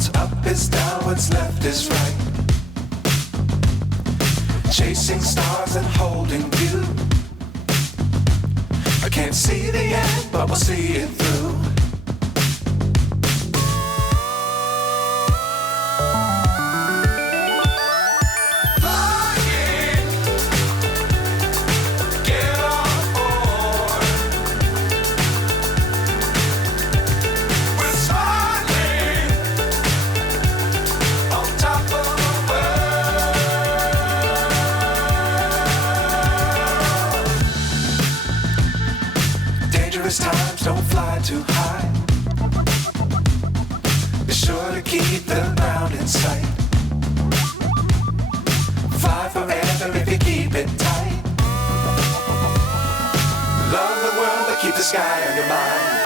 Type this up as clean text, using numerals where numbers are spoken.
What's up is down, what's left is right. Chasing stars and holding you. I can't see the end, but we'll see it through. Times don't fly too high. Be sure to keep the ground in sight. Fly forever if you keep it tight. Love the world, but keep the sky on your mind.